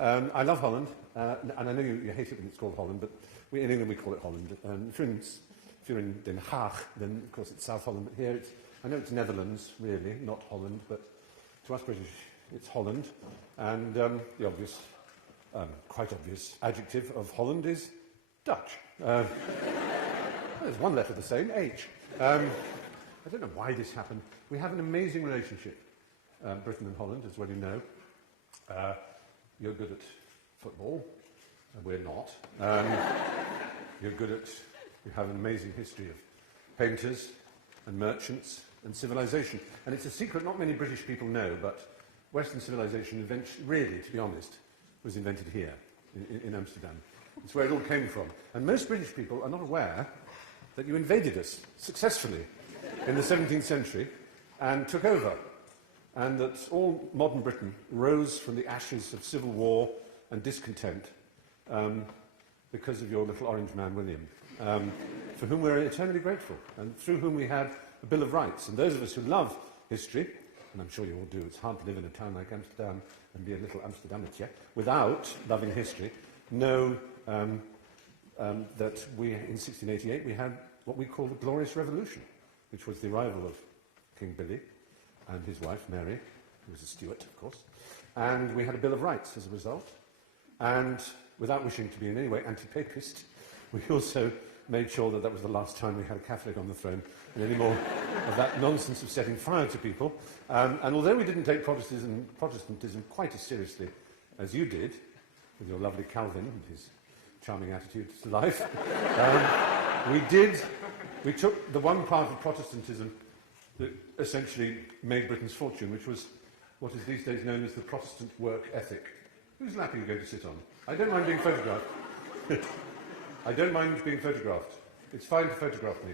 I love Holland, and I know you hate it when it's called Holland, but in England we call it Holland. If you're in Den Haag, then of course it's South Holland, but here I know it's Netherlands, really, not Holland, but to us British it's Holland. And the obvious, quite obvious adjective of Holland is Dutch. There's one letter the same, H. I don't know why this happened. We have an amazing relationship, Britain and Holland, as well you know. You're good at football, and we're not. You have an amazing history of painters and merchants and civilization. And it's a secret not many British people know, but Western civilization eventually, really, to be honest, was invented here, in Amsterdam. It's where it all came from. And most British people are not aware that you invaded us successfully in the 17th century and took over. And that all modern Britain rose from the ashes of civil war and discontent because of your little orange man, William, for whom we're eternally grateful, and through whom we had a Bill of Rights. And those of us who love history, and I'm sure you all do, it's hard to live in a town like Amsterdam and be a little Amsterdammetje without loving history, know that we, in 1688, we had what we call the Glorious Revolution, which was the arrival of King Billy and his wife, Mary, who was a Stuart, of course. And we had a Bill of Rights as a result. And without wishing to be in any way anti-papist, we also made sure that that was the last time we had a Catholic on the throne, and any more of that nonsense of setting fire to people. And although we didn't take Protestantism quite as seriously as you did, with your lovely Calvin and his charming attitude to life, we took the one part of Protestantism that essentially made Britain's fortune, which was what is these days known as the Protestant work ethic. Whose lap are you going to sit on? I don't mind being photographed. I don't mind being photographed. It's fine to photograph me.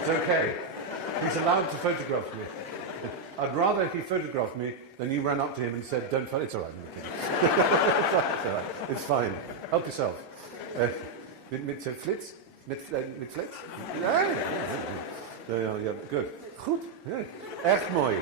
It's okay. He's allowed to photograph me. I'd rather he photographed me than you ran up to him and said, don't photograph. It's all right. It's all right. It's fine. Help yourself. Mit flits? Mit flits? Yeah, good. Goed. Yeah. Echt mooi.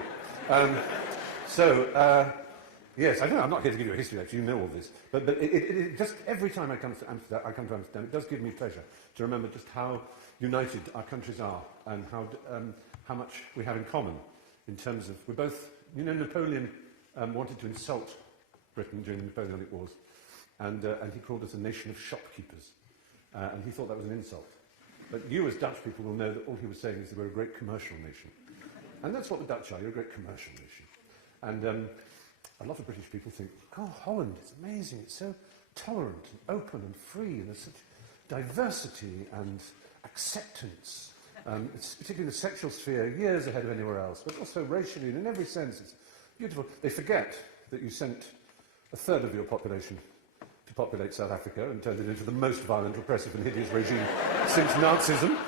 Yes, I know I'm not here to give you a history lecture, you know all this, but it just, every time I come to Amsterdam, it does give me pleasure to remember just how united our countries are and how much we have in common in terms of, we're both, you know, Napoleon wanted to insult Britain during the Napoleonic Wars, and he called us a nation of shopkeepers, and he thought that was an insult. But you as Dutch people will know that all he was saying is that we're a great commercial nation. And that's what the Dutch are, you're a great commercial nation. And a lot of British people think, oh, Holland, it's amazing, it's so tolerant and open and free, and there's such diversity and acceptance. It's particularly in the sexual sphere, years ahead of anywhere else, but also racially and in every sense, it's beautiful. They forget that you sent a third of your population to populate South Africa and turned it into the most violent, repressive and hideous regime since Nazism.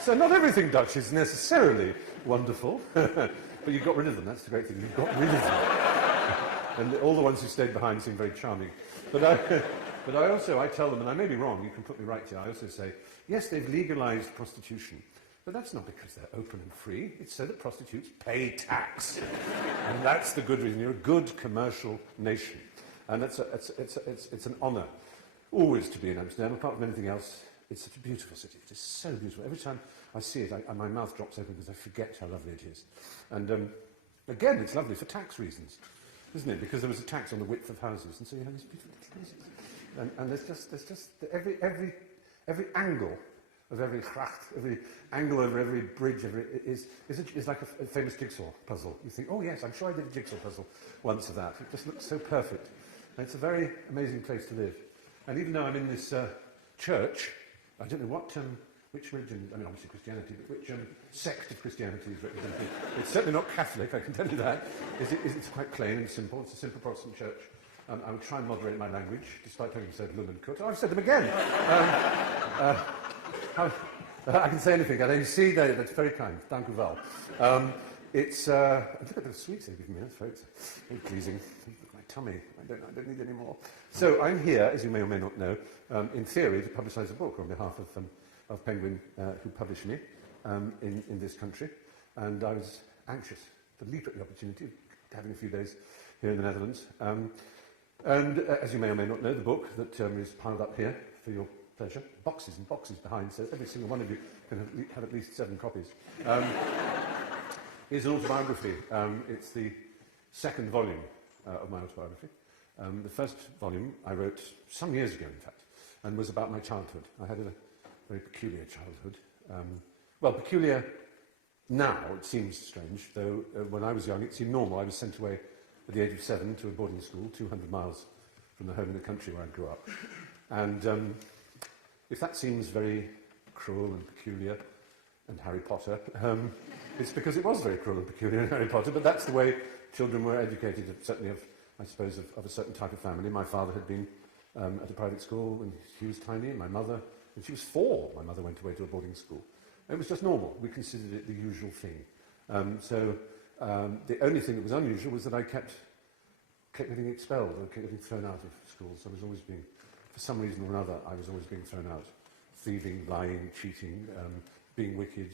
So not everything Dutch is necessarily wonderful, but you got rid of them, that's the great thing, you got rid of them. And all the ones who stayed behind seem very charming. But I tell them, and I may be wrong, you can put me right here, I also say, yes, they've legalized prostitution, but that's not because they're open and free, it's so that prostitutes pay tax. And that's the good reason. You're a good commercial nation. And it's an honour always to be in Amsterdam. Apart from anything else, it's such a beautiful city. It is so beautiful. Every time I see it, my mouth drops open because I forget how lovely it is. And again, it's lovely for tax reasons, isn't it? Because there was a tax on the width of houses, and so you have these beautiful houses. And there's just every angle of every gracht, every angle over every bridge, is like a famous jigsaw puzzle. You think, oh yes, I'm sure I did a jigsaw puzzle once of that. It just looks so perfect. And it's a very amazing place to live. And even though I'm in this church, I don't know which religion, I mean obviously Christianity, but which sect of Christianity is represented. It's certainly not Catholic, I can tell you that. It's quite plain and simple. It's a simple Protestant church. I would try and moderate my language, despite having said Lum and Kut. Oh, I've said them again! I can say anything. I see that. That's very kind. Dank u wel. Look at the sweets they've given me. That's very pleasing. My tummy. I don't need any more. So I'm here, as you may or may not know, in theory, to publicise a book on behalf of Penguin, who published me in this country. And I was anxious to leap at the opportunity of having a few days here in the Netherlands. And as you may or may not know, the book that is piled up here for your pleasure, boxes and boxes behind, so every single one of you can have at least 7 copies, is an autobiography. It's the second volume of my autobiography. The first volume I wrote some years ago, in fact, and was about my childhood. I had a very peculiar childhood. Well, peculiar now, it seems strange, though when I was young it seemed normal. I was sent away at the age of 7 to a boarding school 200 miles from the home in the country where I grew up. And if that seems very cruel and peculiar and Harry Potter, it's because it was very cruel and peculiar and Harry Potter, but that's the way children were educated, certainly of, I suppose, of a certain type of family. My father had been at a private school when he was tiny, and my mother, when she was 4, my mother went away to a boarding school. It was just normal. We considered it the usual thing. The only thing that was unusual was that I kept getting expelled, or kept getting thrown out of schools. I was always being, for some reason or another, I was always being thrown out. Thieving, lying, cheating, being wicked,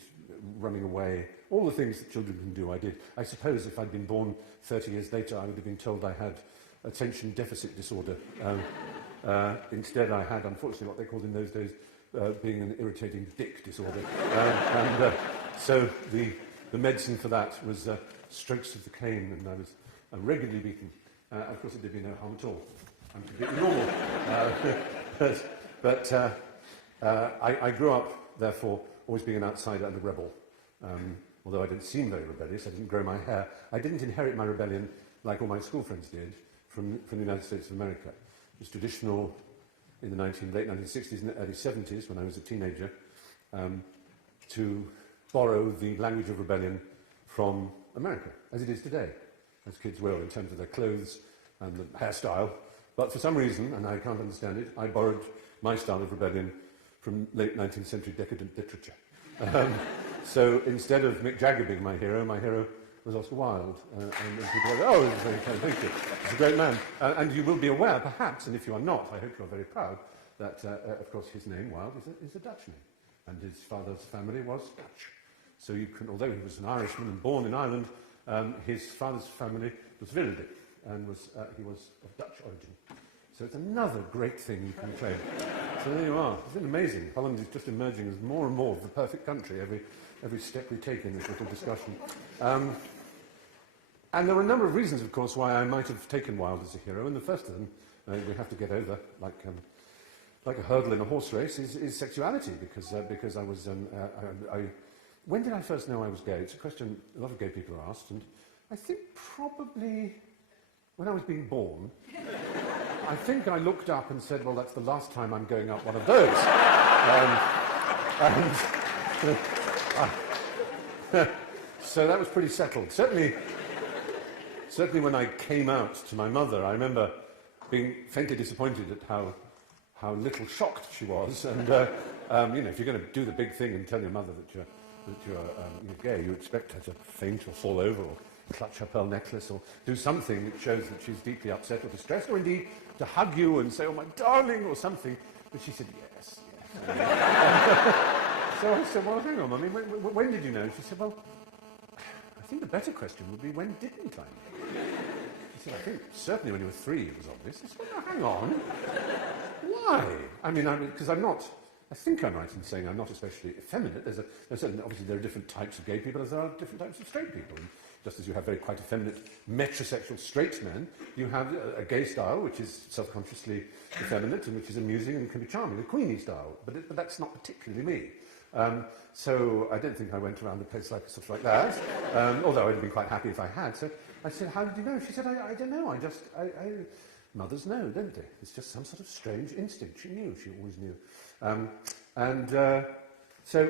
running away, all the things that children can do, I did. I suppose if I'd been born 30 years later, I would have been told I had attention deficit disorder. Instead, I had, unfortunately, what they called in those days, being an irritating dick disorder. So the medicine for that was strokes of the cane, and I was regularly beaten. Of course, it did me no harm at all. I'm completely normal. But I grew up, therefore, always being an outsider and a rebel. Although I didn't seem very rebellious, I didn't grow my hair. I didn't inherit my rebellion like all my school friends did from the United States of America. It was traditional in the late 1960s and early 70s, when I was a teenager, to borrow the language of rebellion from America, as it is today, as kids will, in terms of their clothes and the hairstyle. But for some reason, and I can't understand it, I borrowed my style of rebellion from late 19th century decadent literature. So instead of Mick Jagger being my hero was Oscar Wilde. And people go, oh, it's very kind, thank you. He's a great man. And you will be aware, perhaps, and if you are not, I hope you're very proud, that, of course, his name, Wilde, is a Dutch name. And his father's family was Dutch. So you can, although he was an Irishman and born in Ireland, his father's family was Wilde, and he was of Dutch origin. So it's another great thing you can claim. So there you are. Isn't it amazing? Holland is just emerging as more and more of the perfect country every step we take in this little discussion. And there were a number of reasons, of course, why I might have taken Wilde as a hero, and the first of them we have to get over, like a hurdle in a horse race, is sexuality, because I was... when did I first know I was gay? It's a question a lot of gay people are asked, and I think probably when I was being born. I think I looked up and said, well, that's the last time I'm going up one of those. So that was pretty settled. Certainly when I came out to my mother, I remember being faintly disappointed at how little shocked she was. And, if you're going to do the big thing and tell your mother that you're gay, you expect her to faint or fall over or clutch her pearl necklace or do something that shows that she's deeply upset or distressed, or indeed to hug you and say, oh, my darling, or something. But she said, yes. So I said, well, hang on, Mummy, when did you know? She said, well, I think the better question would be, when didn't I? She said, I think certainly when you were 3 it was obvious. I said, well, no, hang on. Why? I mean, because I'm not... I think I'm right in saying I'm not especially effeminate. Obviously there are different types of gay people as there are different types of straight people. And just as you have very quite effeminate metrosexual straight men, you have a gay style which is self-consciously effeminate and which is amusing and can be charming, a Queenie style. But that's not particularly me. So I don't think I went around the place like that, although I'd have been quite happy if I had. So I said, how did you know? She said, I don't know. Mothers know, don't they? It's just some sort of strange instinct. She knew. She always knew. So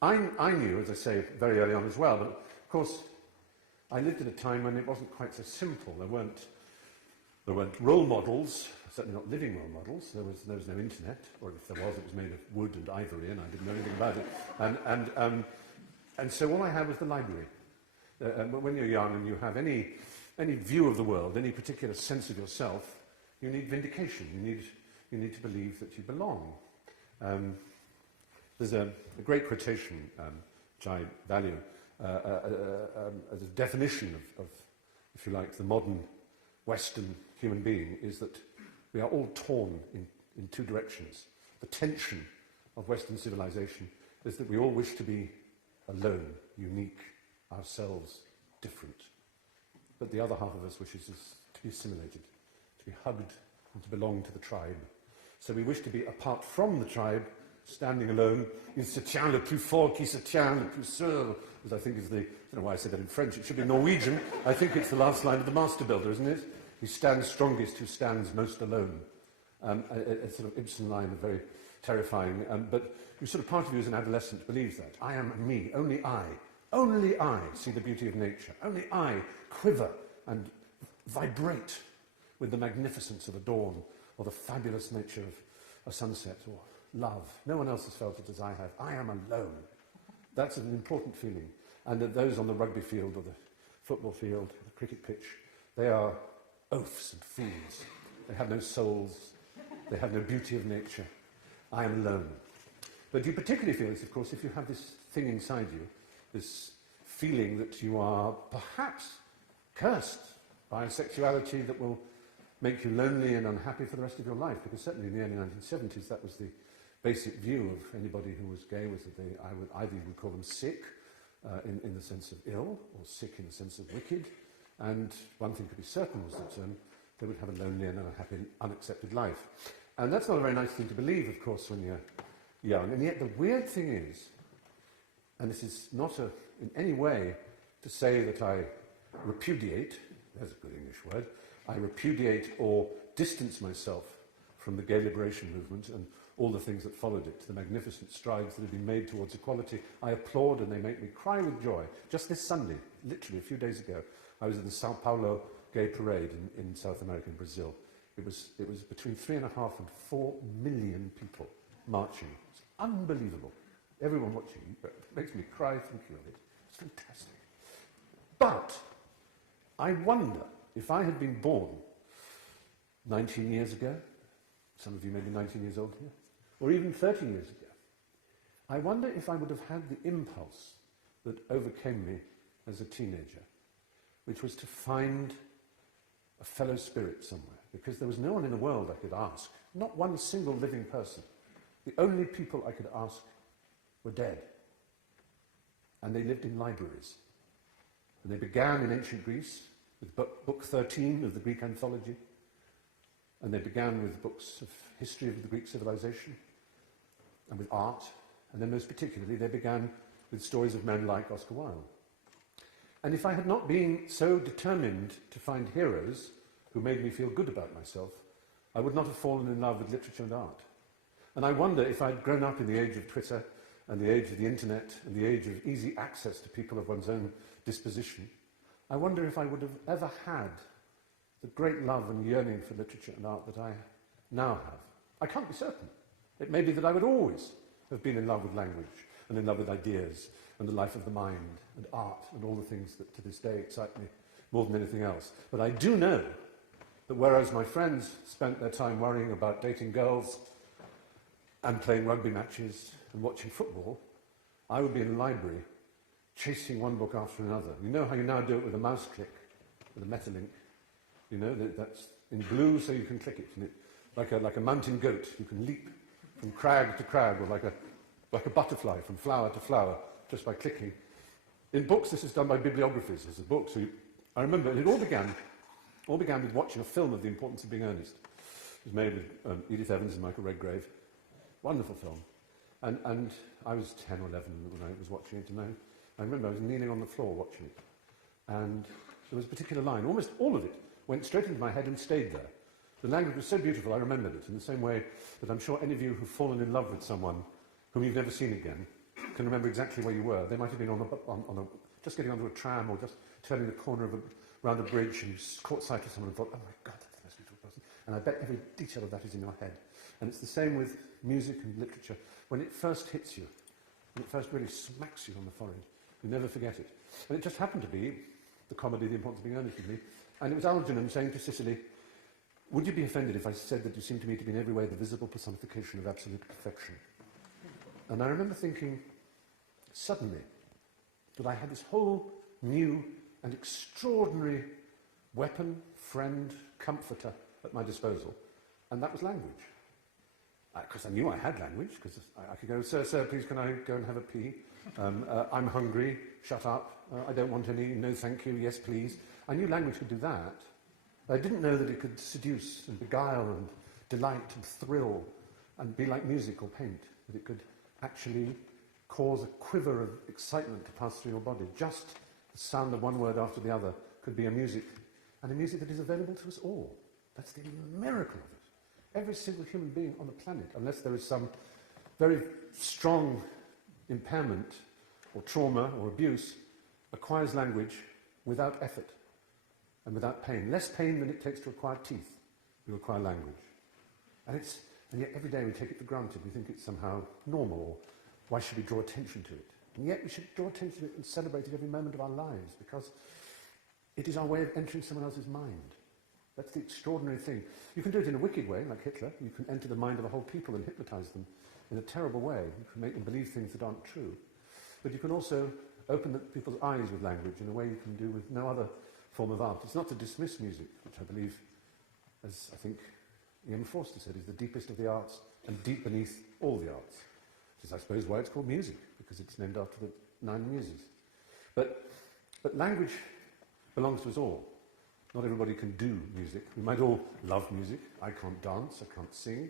I knew, as I say, very early on as well. But of course, I lived at a time when it wasn't quite so simple. There weren't role models, certainly not living role models. There was no internet, or if there was, it was made of wood and ivory, and I didn't know anything about it. And so all I had was the library. When you're young and you have any view of the world, any particular sense of yourself, you need vindication. You need to believe that you belong. There's a great quotation which I value as a definition of, if you like, the modern Western human being is that we are all torn in two directions. The tension of Western civilization is that we all wish to be alone, unique, ourselves, different. But the other half of us wishes us to be assimilated, to be hugged and to belong to the tribe. So we wish to be apart from the tribe, standing alone. Il se tient le plus fort qui se tient le plus seul, as I think is the, I don't know why I said that in French, it should be Norwegian. I think it's the last line of the Master Builder, isn't it? He stands strongest who stands most alone. A sort of Ibsen line, very terrifying. But you sort of part of you as an adolescent believes that. I am me, only I see the beauty of nature. Only I quiver and vibrate with the magnificence of a dawn or the fabulous nature of a sunset or love. No one else has felt it as I have. I am alone. That's an important feeling. And that those on the rugby field or the football field, the cricket pitch, they are oafs and fools. They have no souls. They have no beauty of nature. I am alone. But you particularly feel this, of course, if you have this thing inside you, this feeling that you are perhaps cursed by a sexuality that will make you lonely and unhappy for the rest of your life, because certainly in the early 1970s that was the basic view of anybody who was gay, was that either you would call them sick in the sense of ill, or sick in the sense of wicked, and one thing could be certain was that they would have a lonely and unhappy, unaccepted life. And that's not a very nice thing to believe, of course, when you're young. And yet the weird thing is, and this is not in any way to say that I repudiate, there's a good English word, I repudiate or distance myself from the gay liberation movement and all the things that followed it, the magnificent strides that have been made towards equality. I applaud and they make me cry with joy. Just this Sunday, literally a few days ago, I was at the Sao Paulo Gay Parade in South America, in Brazil. It was between 3.5 and 4 million people marching. It's unbelievable. Everyone watching, it makes me cry thinking of it. It's fantastic. But I wonder if I had been born 19 years ago, some of you may be 19 years old here, or even 30 years ago, I wonder if I would have had the impulse that overcame me as a teenager, which was to find a fellow spirit somewhere, because there was no one in the world I could ask, not one single living person. The only people I could ask were dead, and they lived in libraries. And they began in ancient Greece with book 13 of the Greek anthology, and they began with books of history of the Greek civilization, and with art, and then most particularly they began with stories of men like Oscar Wilde. And if I had not been so determined to find heroes who made me feel good about myself, I would not have fallen in love with literature and art. And I wonder if I'd grown up in the age of Twitter and the age of the internet and the age of easy access to people of one's own disposition, I wonder if I would have ever had the great love and yearning for literature and art that I now have. I can't be certain. It may be that I would always have been in love with language and in love with ideas and the life of the mind and art and all the things that to this day excite me more than anything else. But I do know that whereas my friends spent their time worrying about dating girls and playing rugby matches and watching football, I would be in a library chasing one book after another. You know how you now do it with a mouse click, with a metalink? You know, that's in blue so you can click it. And like a mountain goat, you can leap from crag to crag, or like a butterfly from flower to flower, just by clicking. In books, this is done by bibliographies. There's a book, so I remember it all began with watching a film of The Importance of Being Earnest. It was made with Edith Evans and Michael Redgrave. Wonderful film. And I was 10 or 11 when I was watching it, and I remember I was kneeling on the floor watching it. And there was a particular line, almost all of it went straight into my head and stayed there. The language was so beautiful, I remembered it, in the same way that I'm sure any of you who've fallen in love with someone whom you've never seen again can remember exactly where you were. They might have been just getting onto a tram or just turning the corner around a bridge, and you caught sight of someone and thought, oh my God, that's the most beautiful person. And I bet every detail of that is in your head. And it's the same with music and literature. When it first hits you, when it first really smacks you on the forehead, you never forget it. And it just happened to be the comedy, The Importance of Being Earnest with me. And it was Algernon saying to Cicely, would you be offended if I said that you seem to me to be in every way the visible personification of absolute perfection? And I remember thinking, suddenly, that I had this whole new and extraordinary weapon, friend, comforter at my disposal, and that was language. Because I knew I had language, because I could go, sir, please can I go and have a pee? I'm hungry, shut up, I don't want any, no thank you, yes please. I knew language could do that. I didn't know that it could seduce and beguile and delight and thrill and be like music or paint, that it could actually cause a quiver of excitement to pass through your body. Just the sound of one word after the other could be a music, and a music that is available to us all. That's the miracle of it. Every single human being on the planet, unless there is some very strong impairment or trauma or abuse, acquires language without effort and without pain. Less pain than it takes to acquire teeth, you acquire language. And yet every day we take it for granted. We think it's somehow normal, or why should we draw attention to it? And yet we should draw attention to it and celebrate it every moment of our lives, because it is our way of entering someone else's mind. That's the extraordinary thing. You can do it in a wicked way, like Hitler. You can enter the mind of a whole people and hypnotize them in a terrible way. You can make them believe things that aren't true. But you can also open people's eyes with language in a way you can do with no other form of art. It's not to dismiss music, which I believe, as I think Ian Forster said, is the deepest of the arts and deep beneath all the arts. Which is, I suppose, why it's called music, because it's named after the 9 muses. But language belongs to us all. Not everybody can do music. We might all love music. I can't dance, I can't sing.